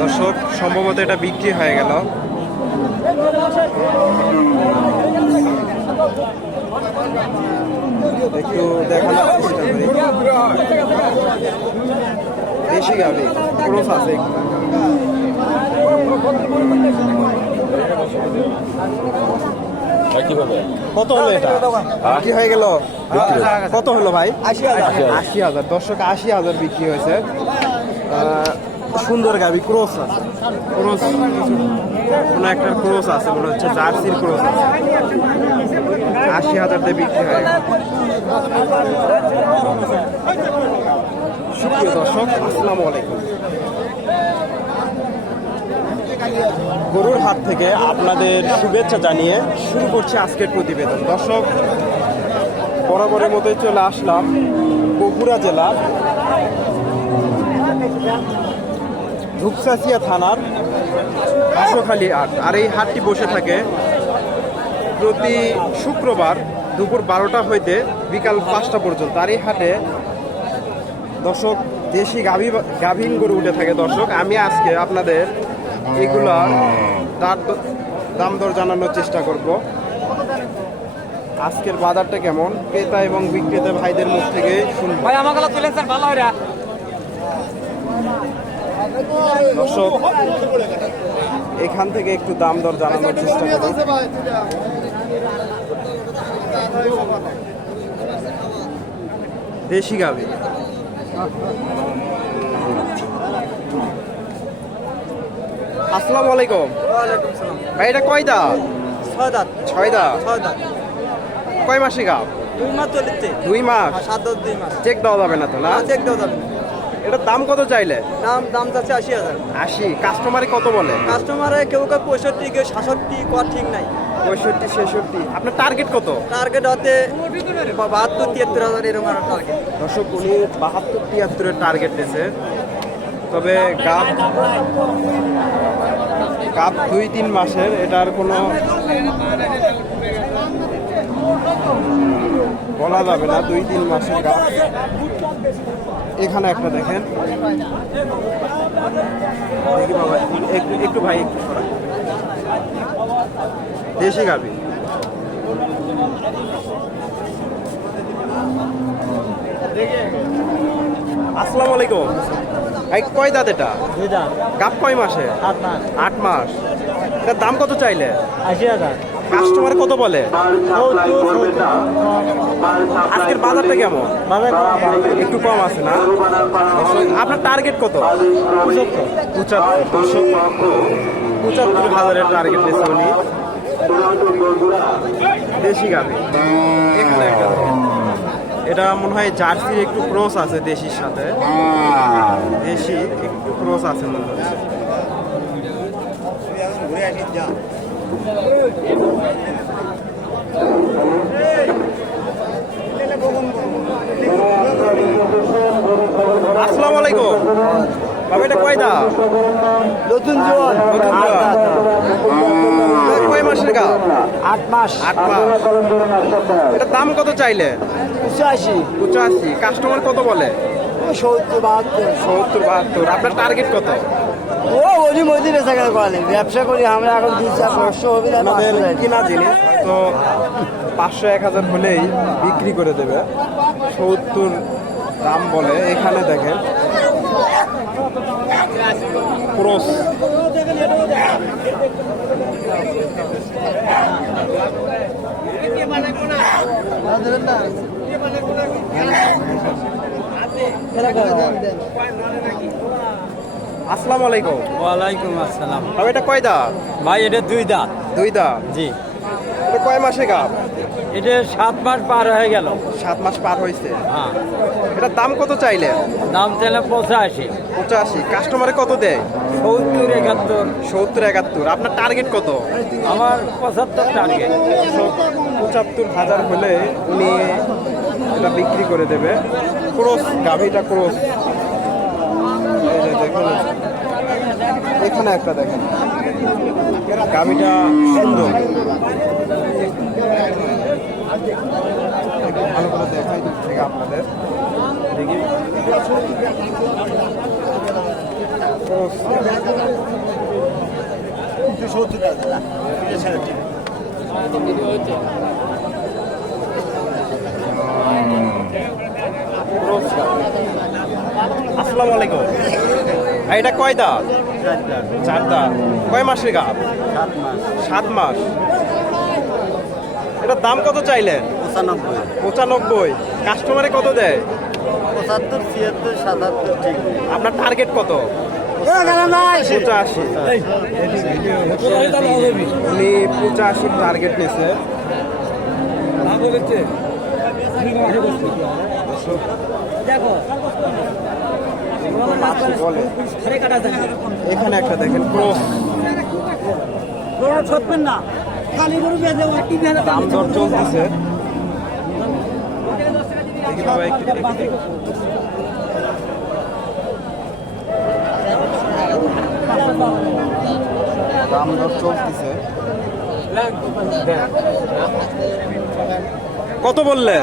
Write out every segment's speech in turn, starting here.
দর্শক সম্ভবত এটা বিক্রি হয়ে গেল। একটু দেখানোর চেষ্টা করি। দেশি গাভি ক্রোস আছে কত হলো এটা? কি হয়ে গেল? কত হলো ভাই? আশি হাজার। আশি হাজার। দর্শক আশি হাজার বিক্রি হয়েছে। সুন্দর গাবি, ক্রোস আছে। ক্রোস, কোনো একটা ক্রোস আছে, মনে হচ্ছে জার্সির ক্রোস আছে। আশি হাজার দিয়ে বিক্রি হয়। সুপ্রিয় দর্শক, আসসালামু আলাইকুম। গরুর হাত থেকে আপনাদের শুভেচ্ছা জানিয়ে শুরু করছি আজকের প্রতিবেদন। দর্শক, বরাবরের মতোই চলে আসলাম বগুড়া জেলা। ধূপসাচিয়া থানার হাসোখালী হাট আর এই হাটটি বসে থাকে প্রতি শুক্রবার দুপুর বারোটা হইতে বিকাল পাঁচটা পর্যন্ত। আর এই হাটে দর্শক দেশি গাভী গাভীন গরু উঠে থাকে। দর্শক, আমি আজকে আপনাদের এগুলার তার দাম দর জানানোর চেষ্টা করব। আজকের বাজারটা কেমন? ক্রেতা এবং বিক্রেতা ভাইদের মুখ থেকে শুনব। ভাই তুলেন স্যার, ভালো হয় দর্শক এখান থেকে একটু দাম দর জানানোর চেষ্টা করি। দেশি গাভী। আসসালামু আলাইকুম। ভাই এটা কয় দাঁত? ছয় দাঁত। ছয় দাঁত? ছয় দাঁত। কয় মাসে গাভ? দুই মাস দুই মাস? সাত দুই মাস। চেক দেওয়া যাবে না তো না? চেক দেওয়া যাবে। এটার দাম কত চাইলে? দাম দাম যাচ্ছে আশি হাজার। আশি। কাস্টমারে কত বলে? কাস্টমারে কেউ কেউ পঁয়ষট্টি কেউ সাতষট্টি কর ঠিক নাই। পঁয়ষট্টি ছেষট্টি। আপনার টার্গেট কত? টার্গেট হতে বাহাত্তর তিয়াত্তর হাজার এরকম টার্গেট দর্শক উনি বাহাত্তর তিয়াত্তরের টার্গেট দিয়েছে। তবে গাপ গাপ দুই তিন মাসের এটার কোনো বলা যাবে না। দুই তিন মাসের গাপ এখানে একটা দেখেন। দেখি বাবা একটু একটু ভাই একটু। দেশি গাবি আসসালামু আলাইকুম। ভাই কয় দাঁত এটা? গাপ কয় মাসে? সাত মাস। আট মাস। এটার দাম কত চাইলে? আশি হাজার। কাস্টমার কত বলে? আজকের বাজারটা কেমন? একটু কম আছে না? আপনার টার্গেট কত? পঁচাত্তর। হাজারের টার্গেট দিয়েছে উনি। দেশি একটা। এটা মনে হয় জার্সির একটু ক্রস আছে দেশির সাথে। দেশি একটু ক্রস আছে মনে হচ্ছে আসসালামু আলাইকুম। বাবা এটা কয় দা নতুন জোয়ান নতুন জোয়ান। কয় মাসের গা আট মাস। আট মাস। এটা দাম কত চাইলে? পঁচাশি। পঁচাশি। কাস্টমার কত বলে? সত্তর বাহাত্তর। সত্তর বাহাত্তর। আপনার টার্গেট কত? ও ওরই মধ্যে বেচা কেনা ব্যবসা করি আমরা এখন দুই চার বর্ষ হবে আমাদের কিনা জিনিস তো পাঁচশো এক হাজার হলেই বিক্রি করে দেবে। সত্তর দাম বলে এখানে দেখেন। ক্রস। আসসালামু আলাইকুম। ওয়ালাইকুম আসসালাম। তবে এটা কয় দা ভাই এটা দুই দাঁত। দুই দা জি। এটা কয় মাসে গাপ এটা সাত মাস পার হয়ে গেল। সাত মাস পার হয়েছে হ্যাঁ। এটার দাম কত চাইলে? দাম চাইলে পঁচাশি। পঁচাশি। কাস্টমারে কত দেয়? সত্তর একাত্তর। সত্তর একাত্তর। আপনার টার্গেট কত? আমার পঁচাত্তর টার্গেট পঁচাত্তর হাজার হলে উনি এটা বিক্রি করে দেবে। ক্রোস গাভিটা ক্রোস। এখানে একটা দেখেন। গাভিটা সুন্দর। ভালো করে দেখাই দূর থেকে আপনাদের। দেখি ক্রস ক্রস আসসালামু আলাইকুম। আর এটা কয় দাঁত? চার দাঁত। কয় মাসের গাব? সাত মাস। এটার দাম কত চাইলেন? পঁচানব্বই। পঁচানব্বই। কাস্টমারে কত দেয়? পঁচাত্তর ছিয়াত্তর সাতাত্তর ঠিক। আপনার টার্গেট কত? পঁচাশি। উনি পঁচাশি টার্গেট নিয়েছে বলে এখানে একটা দেখেন ক্রস। না। খালি গরু বেঁধে দাম দর চলতেছে। দাম দর চলতেছে। কত বললেন?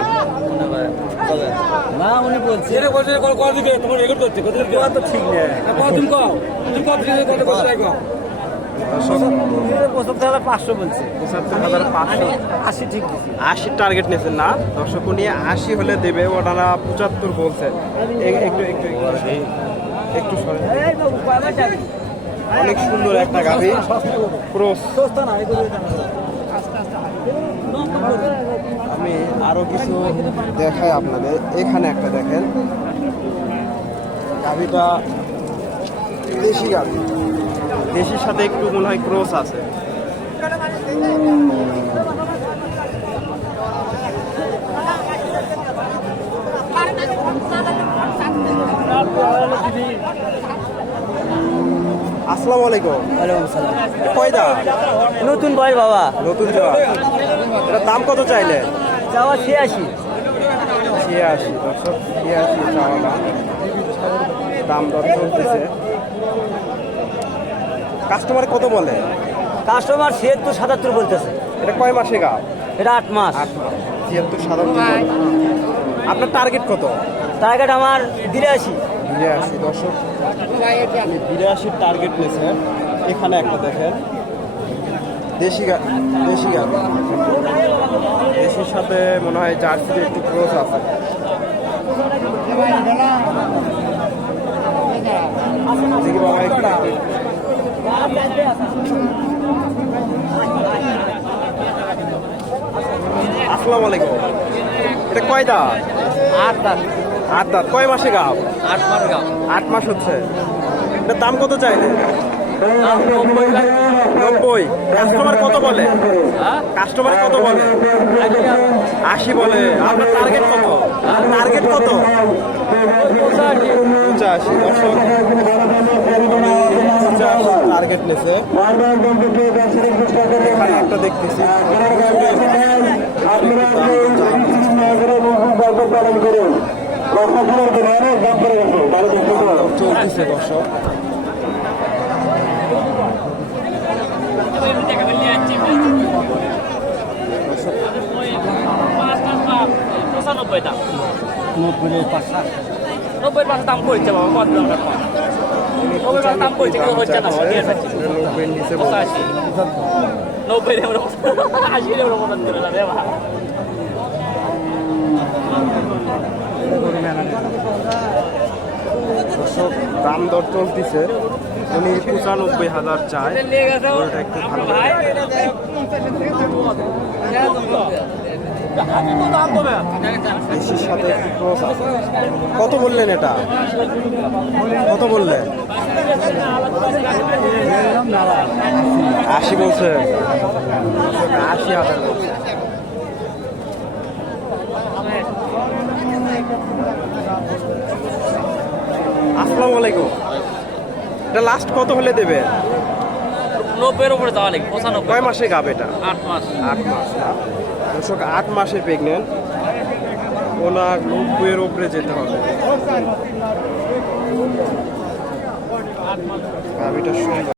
না উনি বলছে। এটা কত কত দিবে তোমার রেকর্ড করতে কত দিবে তো ঠিক নেই। কত তুমি কও তুমি কত দিবে কত কত আশি টার্গেট নিয়েছেন না? দর্শক উনি আশি হলে দেবে ওনারা পঁচাত্তর বলছে এ- একটু একটু একটু অনেক সুন্দর একটা গাভি ক্রস। আমি আরও কিছু দেখাই আপনাদের। এখানে একটা দেখেন। গাভিটা দেশি গাভি। দেশির সাথে একটু মনে হয় ক্রস আছে। আসসালামু আলাইকুম। কয় দাম নতুন বয়স বাবা। নতুন এটা দাম কত চাইলে যাওয়া ছিয়াশি। ছিয়াশি দর্শক ছিয়াশি চাওয়া দাম দাম দর চলতেছে। কাস্টমার কত বলে? কাস্টমার ছিয়াত্তর সাতাত্তর বলতেছে। এটা কয় মাসে গা? এটা আট মাস। আট মাস। ছিয়াত্তর সাতাত্তর আপনার টার্গেট কত? টার্গেট আমার বিরাশি। বিরাশি দর্শক। বিরাশির টার্গেট নিয়েছেন এখানে একটা দেখেন। দেশি গা দেশি গা দেশির সাথে মনে হয় জার্সিতে একটু ক্রস আছে। আসসালামু আলাইকুম। এটা কয় দাঁত? আট দাঁত। আট দাঁত। কয় মাসে গাও আট মাস গাও আট মাস হচ্ছে। এটার দাম কত চাইলে? নব্বই। কাস্টমার কত বলে? কাস্টমার কত বলে? আশি বলে। আপনার টার্গেট কত? টার্গেট কত? টার্গেট নেছে। একটা দেখতেছি। চলতেছে দর্শক পঁচানব্বই দাম নব্বই দাম করেছে বাবা কত দাম নব্বই পাঁচ দাম করেছে কেউ হচ্ছে না শিখিয়ে যাচ্ছে নব্বই নিচে বলে। পঁচাশি নব্বই রে আশি রে পঁচাত্তর না রে ভাই দর্শক দাম দর চলতেছে। উনি পঁচানব্বই হাজার চায়। গরুটা একটু ভালো। দেশির সাথে একটু ক্রস আছে। কত বললেন এটা? কত বললেন? আশি বলছে। আশি হাজার আসসালামু আলাইকুম। এটা লাস্ট কত হলে দেবে? নব্বইয়ের উপরে যাওয়া লাগবে পঁচানব্বই। কয় মাসে গাবে এটা? আট মাস আট মাস। দর্শক আট মাসের প্রেগনেন্ট ওনার নব্বইয়ের উপরে যেতে হবে। সুন্দর